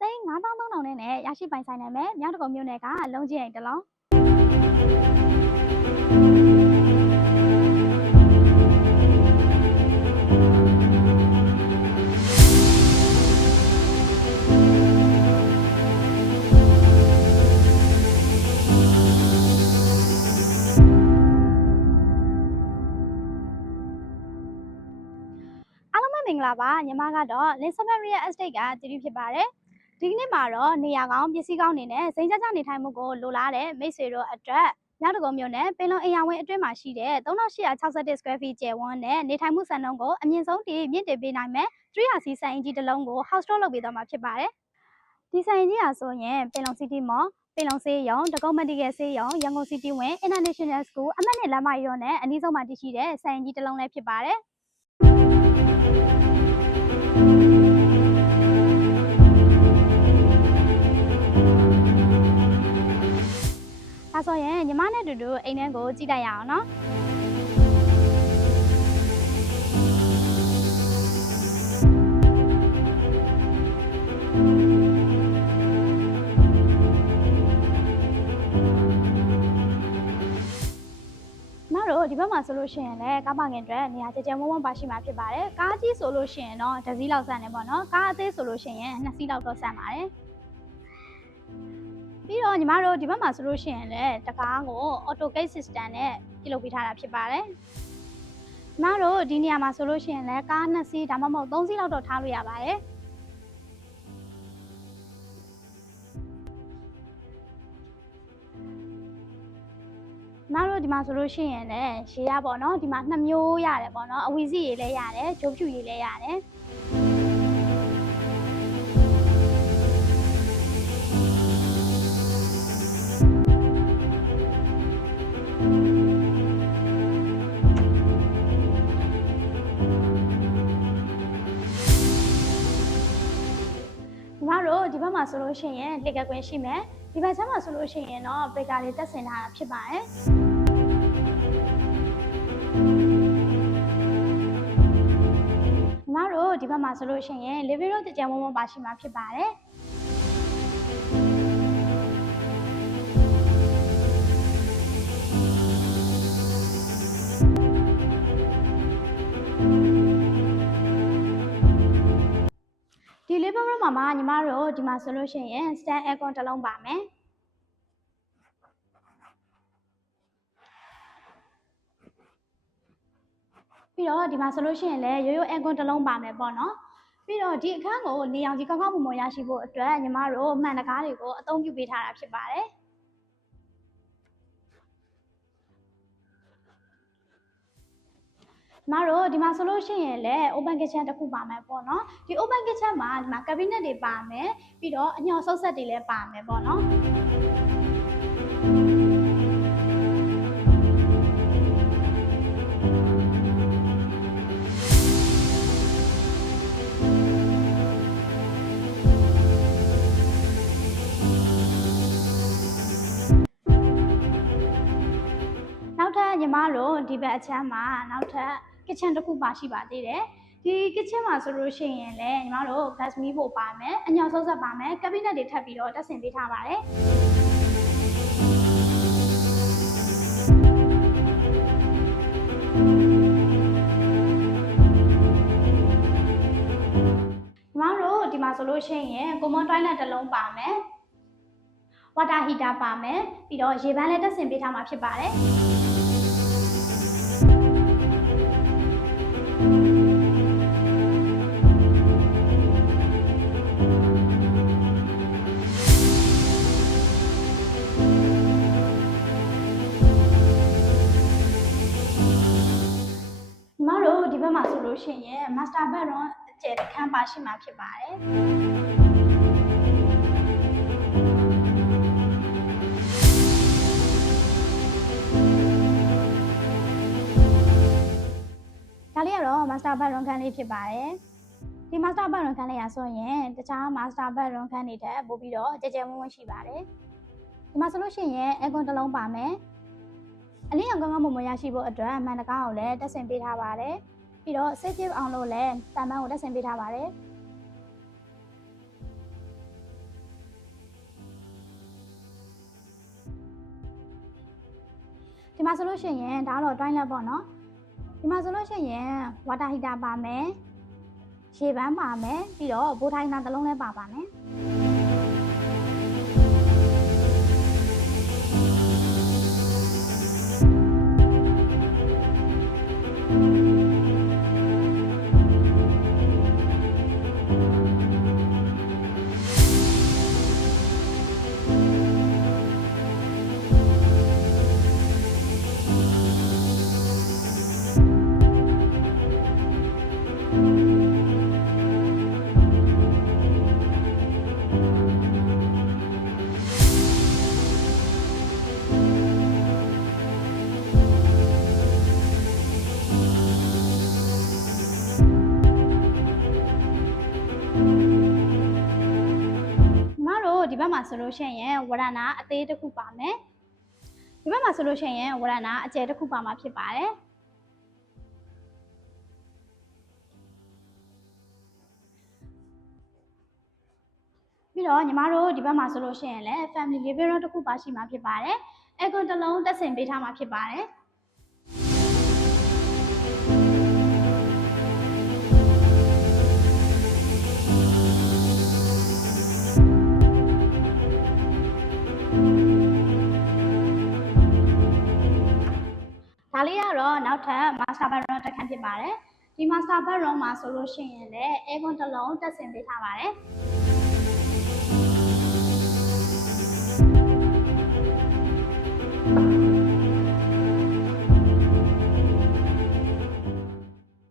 သိန်း9300နဲ့နဲ့ရရှိပိုင်ဆိုင်နိုင်မယ်မြောက်တကုံမြို့နယ်ကလုံးချင်းအိမ်တစ်လုံးအားလုံးပဲမင်္ဂလာပါညီမကတော့ Elizabeth Real Estate ကတည်ဖြစ်ပါတယ် ဒီကနေ့မှာတော့နေရာကောင်းပစ္စည်းကောင်းနေနဲ့စိန်ကြကြနေထိုင်မှုကိုလိုလားတဲ့မိတ်ဆွေတို့အတွက်မြောက်တကုံမြို့နယ်ပင်လုံအိမ်ယာဝင်းအတွင်းမှာရှိတဲ့3861 square feet ကျယ်ဝန်းနဲ့နေထိုင်မှုစံနှုန်းကိုအမြင့်ဆုံးတည်မြင့်တင်ပေးနိုင်မယ်300စီဆိုင်အင်ဂျီတစ်လုံးကို house tour လုပ်ပေးသွားမှာဖြစ်ပါတယ်ဒီဆိုင်ကြီးဟာဆိုရင်ပင်လုံ city mall ပင်လုံစေးရုံဒဂုံမက်ဒီကယ်စေးရုံရန်ကုန် city ဝင် international school အမှတ်နဲ့လမ်းမရောနဲ့အနည်းဆုံးမှာတည်ရှိတဲ့ဆိုင်ကြီးတစ်လုံးလည်းဖြစ်ပါတယ် ဆိုရင်ညီမနဲ့အတူတူအိမ်ထဲကိုကြည့်လိုက်ရအောင်နော်နောက်တော့ဒီဘက်မှာဆိုလို့ရှိရင်လည်းကားပါငင်အတွက်နေရာကြကြမုံမုံပါရှိမှာဖြစ်ပါတယ်ကားကြီးဆိုလို့ရှိရင်တော့တစ်စီးလောက်ဆန်တယ်ပေါ့နော်ကားအသေးဆိုလို့ရှိရင်နှစ်စီးလောက်တော့ဆန်ပါတယ် ပြီးတော့ညီမတို့ဒီဘက်မှာဆိုလို့ရှိရင်လည်းတကားကို auto gate system နဲ့ပြုလုပ်ပေးထားတာဖြစ်ပါတယ်။ညီမတို့ဒီနေရာမှာဆိုလို့ရှိရင်လည်းကားနှစ်စီးဒါမှမဟုတ်သုံးစီးလောက်တော့ထားလို့ရပါတယ်။ညီမတို့ဒီမှာဆိုလို့ရှိရင်လည်းရေရပေါ့နော်ဒီမှာနှစ်မျိုးရတယ်ပေါ့နော်အဝီစီရေလည်းရတယ်ဂျိုးဖြူရေလည်းရတယ် က်မှာဆိုလို့ရှိရင်လက်ကကွင်းရှိမယ်ဒီဘက်ချမ်းမှာဆိုလို့ရှိရင်တော့ဘေကာလေးတက်ဆင်ထားတာဖြစ်ပါတယ်ညီမတို့ဒီဘက်မှာဆိုလို့ရှိရင်လေဗီရိုတကြံမုံမုံပါရှိမှာဖြစ်ပါတယ် ဒီလေးဘက်မှာမှာညီမတို့ဒီမှာဆိုလို့ရှိရင် stand aircon တစ်လုံးပါမယ်ပြီးတော့ဒီမှာဆိုလို့ရှိရင်လည်းရိုးရိုး aircon တစ်လုံးပါမယ်ပေါ့နော်ပြီးတော့ဒီအခန်းကိုနေအောင်ကြီးကောင်းကောင်းမွန်မွန်ရရှိဖို့အတွက်ညီမတို့မှန်တကားတွေကိုအသုံးပြုပေးထားတာဖြစ်ပါတယ် မတို့ဒီမှာဆိုလို့ရှိရင်လည်း open kitchen တစ်ခုပါမယ်ပေါ့နော်ဒီ open kitchen မှာဒီမှာ cabinet တွေပါမယ်ပြီးတော့အညော်ဆုပ်ဆက်တွေလည်းပါမယ်ပေါ့နော်နောက်ထပ်ညီမတို့ဒီဘက်အချမ်းမှာနောက်ထပ် kitchen တစ်ခုပါရှိပါသေးတယ်ဒီ kitchen မှာဆိုလို့ရှိရင်လည်းညီမတို့ gas မီးဖို့ပါမယ်အညောင်ဆုပ်ဆက်ပါမယ် cabinet တွေထပ်ပြီးတော့တက်ဆင်ပေးထားပါတယ်ညီမတို့ဒီမှာဆိုလို့ရှိရင် common toilet တစ်လုံးပါမယ် water heater ပါမယ်ပြီးတော့ရေပန်းလည်းတက်ဆင်ပေးထားမှာဖြစ်ပါတယ် master bedroom အကျယ်တစ်ခန်းပါရှိမှာဖြစ်ပါတယ်ဒါလေးကတော့ master bedroom ခန်းလေးဖြစ်ပါတယ်ဒီ master bedroom ခန်းလေးရဆိုရင်တခြား master bedroom ခန်းတွေတက်ပို့ပြီးတော့ကြဲကြဲဝန်းဝန်းရှိပါတယ်ဒီမှာဆိုလို့ရှိရင် aircon တစ်လုံးပါမယ်အလင်းရောင်ကောင်းကောင်းမွန်မွန်ရရှိဖို့အတွက်မှန်တကားကိုလည်းတက်ဆင်ပေးထားပါတယ် ပြီးတော့ save ဖြစ်အောင်လို့လည်းတာမန်ကိုတက်ဆင်ပေးထားပါတယ်ဒီမှာဆိုလို့ရှိရင်ဒါတော့ toilet ပေါ့နော်ဒီမှာဆိုလို့ရှိရင် water heater ပါမယ်ရေပန်းပါမယ်ပြီးတော့ဘိုးထိုင်းသားတစ်လုံးလည်းပါပါမယ် ဆိုလို့ရှိရင်ဝရဏအသေးတစ်ခုပါမယ်ဒီဘက်မှာဆိုလို့ရှိရင်ဝရဏအကျယ်တစ်ခုပါမှာဖြစ်ပါတယ်ပြီးတော့ညီမတို့ဒီဘက်မှာဆိုလို့ရှိရင်လည်း family living room တစ်ခုပါရှိမှာဖြစ်ပါတယ်။ aircon တစ်လုံးတက်ဆင်ပေးထားမှာဖြစ်ပါတယ်။ ဒါလေးကတော့နောက်ထပ် master bedroom တစ်ခန်းဖြစ်ပါတယ်။ဒီ master bedroom မှာဆိုလို့ရှိရင်လည်း aircon တစ်လုံးတက်ဆင်ပေးထားပါတယ်။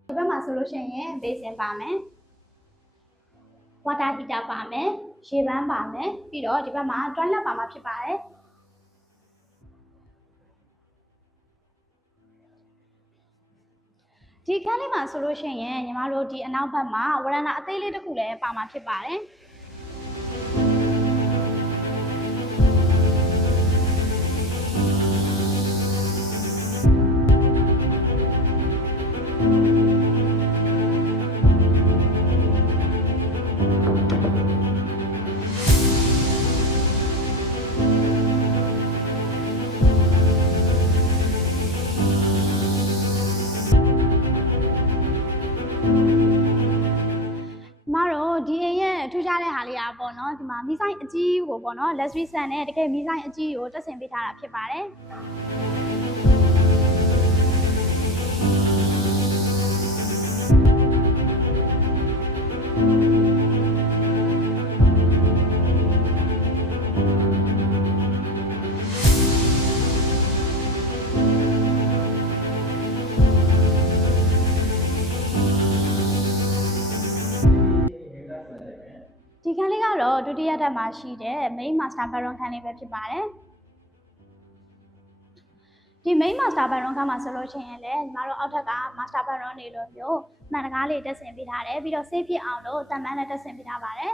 ဒီဘက်မှာဆိုလို့ရှိရင် basin ပါမယ် water heater ပါမယ်ရေပန်းပါမယ်ပြီးတော့ဒီဘက်မှာ toilet ပါမှာဖြစ်ပါတယ် ဒီကန်းလေးမှာဆိုလို့ရှိရင်ညီမတို့ဒီအနောက်ဘက်မှာဝရဏအသေးလေးတစ်ခုလည်းပါမှာဖြစ်ပါတယ် ပေါ့နော်ဒီမှာမီးဆိုင်အကြီးကိုပေါ့နော် luxury sun နဲ့တကယ်မီးဆိုင်အကြီးကိုတက်ဆင်ပေးထားတာဖြစ်ပါတယ် တော့ဒုတိယတက်မှာရှိတဲ့ main master bedroom ခန်းလေးပဲဖြစ်ပါတယ်ဒီ main master bedroom ခန်းမှာဆိုလို့ရှိရင်လည်းညီမတို့အောက်ထက်က master bedroom နေလို့မျိုးမှန်တကားလေးတက်ဆင်ပေးထားတယ်ပြီးတော့ safe ဖြစ်အောင်လို့တန်ပန်းလည်းတက်ဆင်ပေးထားပါတယ်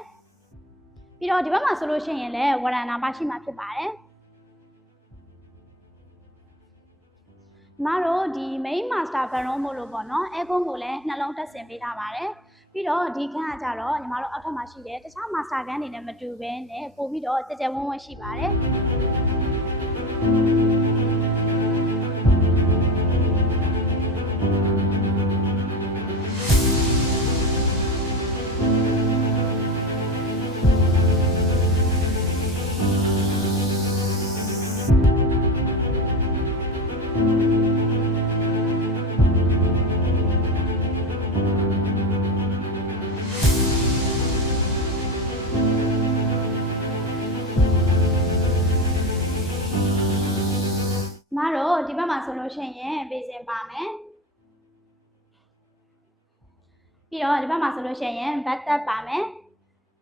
ပြီးတော့ဒီဘက်မှာဆိုလို့ရှိရင်လည်းဝရဏပါရှိမှာဖြစ်ပါတယ်ညီမတို့ဒီ main master bedroom မို့လို့ပေါ့နော် aircon ကိုလည်းနှလုံးတက်ဆင်ပေးထားပါတယ် ပြီးတော့ဒီခန်းကကြတော့ညီမတို့အောက်ထပ်မှာရှိတယ်တခြား master ခန်းတွေနဲ့မတူဘဲနဲ့ပို့ပြီးတော့ကြကြဝန်းဝန်းရှိပါတယ် ဒီဘက်မှာဆိုလို့ရှိရင်ဘေးစင်ပါမယ်ပြီးတော့ဒီဘက်မှာဆိုလို့ရှိရင် bathtub ပါမယ်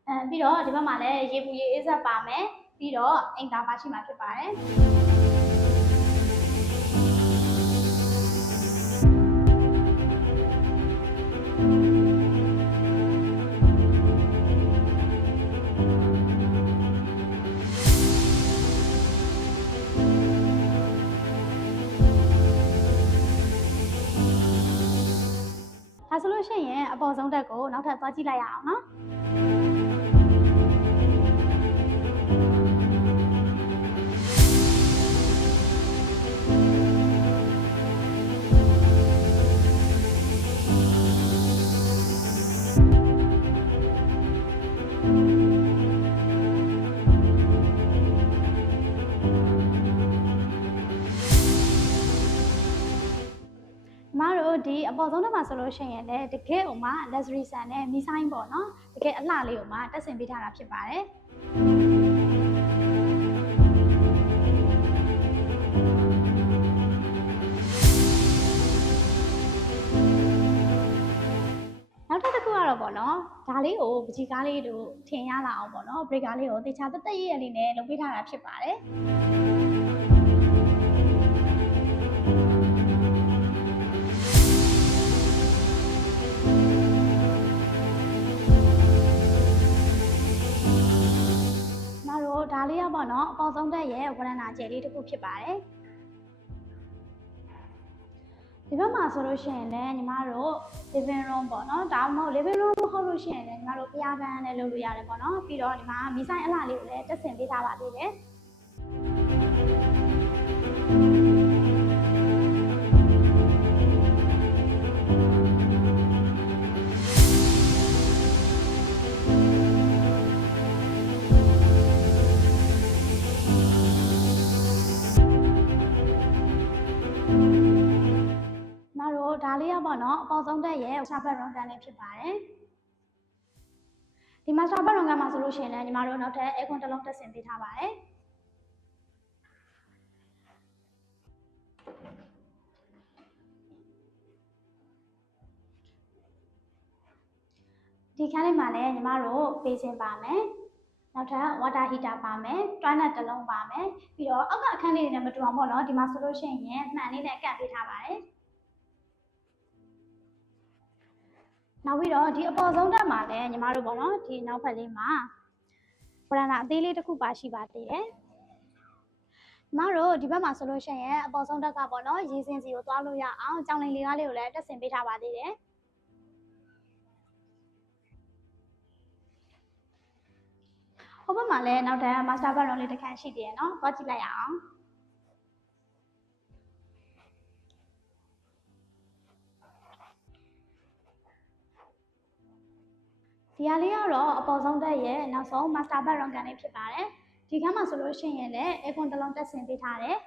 အဲပြီးတော့ဒီဘက်မှာလည်းရေပူရေအေးစက်ပါမယ်ပြီးတော့အိမ်သာပါရှိမှာဖြစ်ပါတယ် လို့ရှိရင်အပေါ်ဆုံးတက်ကိုနောက်ထပ်သွားကြည့်လိုက်ရအောင်နော် အပေါ်ဆုံးတစ်မှာဆိုလို့ရှိရင်လည်းတကယ်ဥမာ luxury ဆန်နဲ့မီဆိုင်ပေါ့နော်တကယ်အလှလေးကိုမှတက်ဆင်ပေးထားတာဖြစ်ပါတယ်နောက်ထပ်တစ်ခုကတော့ပေါ့နော်ဒါလေးကိုပကြီကားလေးတို့ထင်ရလာအောင်ပေါ့နော်ဘရိတ်ကားလေးကိုတေချာတက်တက်ရရလေးနဲ့လုပ်ပေးထားတာဖြစ်ပါတယ် တော့ဒါလေးကပေါ့နော်အပေါ်ဆုံးတက်ရဲ့ဝရဏာကျယ်လေးတစ်ခုဖြစ်ပါတယ်ဒီဘက်မှာဆိုလို့ရှိရင်လည်းညီမတို့ living room ပေါ့နော်ဒါမှမဟုတ် living room မဟုတ်လို့ရှိရင်လည်းညီမတို့ဖျားပန်းနဲ့လုပ်လို့ရတယ်ပေါ့နော်ပြီးတော့ဒီမှာမီဆိုင်အလှလေးကိုလည်းတက်ဆင်ပေးထားပါသေးတယ် ဒါလေးကပေါ့နော်အပေါ်ဆုံးတက်ရဲ့ရှာဖက်ရွန်ကန်လေးဖြစ်ပါတယ်ဒီမှာရှာဖက်ရွန်ကန်မှာဆိုလို့ရှိရင်လည်းညီမတို့နောက်ထပ် aircon တစ်လုံးတက်ဆင်ပေးထားပါတယ်ဒီခန်းလေးမှာလည်းညီမတို့ပေးခြင်းပါမယ်နောက်ထပ် water heater ပါမယ် toilet တစ်လုံးပါမယ်ပြီးတော့အောက်ကအခန်းလေးတွေနဲ့မတူအောင်ပေါ့နော်ဒီမှာဆိုလို့ရှိရင်မှန်လေးနဲ့ကပ်ပေးထားပါတယ် နောက်ပြီးတော့ဒီအပေါ်ဆုံးတက်မှာလည်းညီမတို့ပေါ့နော်ဒီနောက်ဖက်လေးမှာဗရန်နာအသေးလေးတစ်ခုပါရှိပါသေးတယ်ညီမတို့ဒီဘက်မှာဆိုလို့ရှိရင်အပေါ်ဆုံးတက်ကပေါ့နော်ရေစင်စီကိုသွားလို့ရအောင်ကြောင်လိန်လေးကားလေးကိုလည်းတက်ဆင်ပေးထားပါသေးတယ်ဟိုဘက်မှာလည်းနောက်ထပ် master bedroom လေးတစ်ခန်းရှိသေးတယ်နော်သွားကြည့်လိုက်ရအောင် ဒီဟာလေးကတော့အပေါ်ဆုံးတက်ရဲ့နောက်ဆုံး master bedroom ကန်လေးဖြစ်ပါတယ်ဒီခန်းမှာဆိုလို့ရှိရင်လည်း aircon တစ်လုံးတက်ဆင်ပေးထားတယ်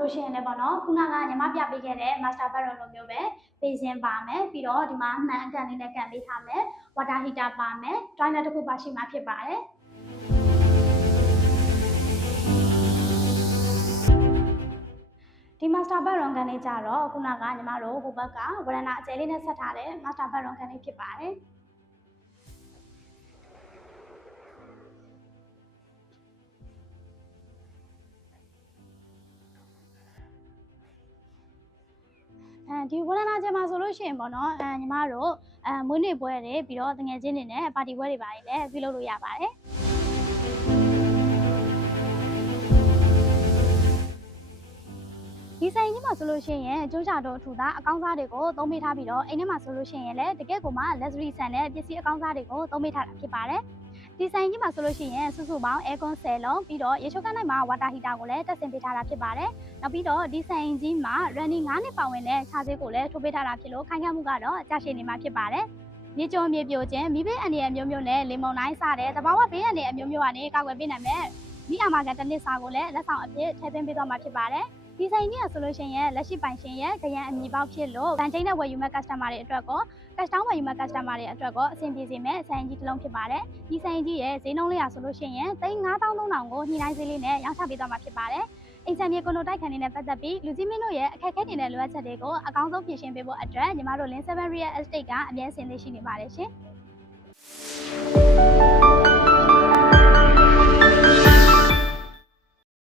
လို့ရှိရင်လည်းပေါ့နော်ခုနကညီမပြပေးခဲ့တဲ့ master bedroom လိုမျိုးပဲပေးခြင်းပါမယ်ပြီးတော့ဒီမှာမှန်အကန်လေးနဲ့ကန်ပေးထားမယ် water heater ပါမယ် toilet တစ်ခုပါရှိမှဖြစ်ပါတယ်ဒီ master bedroom ကန်လေးကြတော့ခုနကညီမတို့ဟိုဘက်ကဝရဏအကျယ်လေးနဲ့ဆက်ထားတဲ့ master bedroom ကန်လေးဖြစ်ပါတယ် အဲဒီဝရဏကျယ်မှာဆိုလို့ရှိရင်ပေါ့နော်အဲညီမတို့အဲမွေးနေ့ပွဲတွေပြီးတော့တငယ်ချင်းတွေနဲ့ပါတီပွဲတွေပါလည်းပြုလုပ်လို့ရပါတယ်ဒီဆိုင်ကြီးမှာဆိုလို့ရှိရင်ကျိုးချတော့အထူသားအကောင်းစားတွေကိုသုံးပေးထားပြီးတော့အိမ်ထဲမှာဆိုလို့ရှိရင်လည်းတကယ့်ကိုမှ luxury ဆန်တဲ့ပစ္စည်းအကောင်းစားတွေကိုသုံးပေးထားတာဖြစ်ပါတယ် ဒီဆိုင်ကြီးမှာဆိုလို့ရှိရင်စုစုပေါင်း aircon 10လုံးပြီးတော့ရေချိုးကန်းတိုင်းမှာ water heater ကိုလည်းတက်ဆင်ပေးထားတာဖြစ်ပါတယ်နောက်ပြီးတော့ဒီဆိုင်ကြီးမှာ running 9နှစ်ပါဝင်တဲ့ခြားစေးကိုလည်းထိုးပေးထားတာဖြစ်လို့ခိုင်ခံ့မှုကတော့အကျရှည်နေမှာဖြစ်ပါတယ်မြေကျော်မြေပြိုခြင်းမိဘအန်ဒီရဲ့မျိုးမျိုးနဲ့လေမုန်တိုင်းစတဲ့တဘာဝဘေးအန်ဒီရဲ့မျိုးမျိုးကနေကာကွယ်ပေးနိုင်မယ်မိအာမာကန်တစ်နှစ်စာကိုလည်းလက်ဆောင်အဖြစ်ထည့်သွင်းပေးသွားမှာဖြစ်ပါတယ် ဒီဆိုင်ကြီးကဆိုလို့ရှိရင်လက်ရှိပိုင်ရှင်ရဲ့ခရံအမည်ပေါက်ဖြစ်လို့ဗန်ချင်းနဲ့ဝယ်ယူမဲ့ customer တွေအတွက်ကော customer ဝယ်ယူမဲ့ customer တွေအတွက်ကောအဆင်ပြေစေမဲ့ဆိုင်ကြီးတစ်လုံးဖြစ်ပါတယ်ဒီဆိုင်ကြီးရဲ့ဈေးနှုန်းလေးရဆိုလို့ရှိရင်3,300ကိုညှိနှိုင်းဈေးလေးနဲ့ရောင်းချပေးသွားမှာဖြစ်ပါတယ်အိမ်ဆန်မြေကွန်ဒိုတိုက်ခန်းနေနဲ့ပတ်သက်ပြီးလူကြီးမင်းတို့ရဲ့အခက်အခဲတွေနဲ့လိုအပ်ချက်တွေကိုအကောင်းဆုံးဖြေရှင်းပေးဖို့အတွက်ညီမတို့ Lin 7 Real Estate ကအမြဲဆင်သင့်ရှိနေပါတယ်ရှင်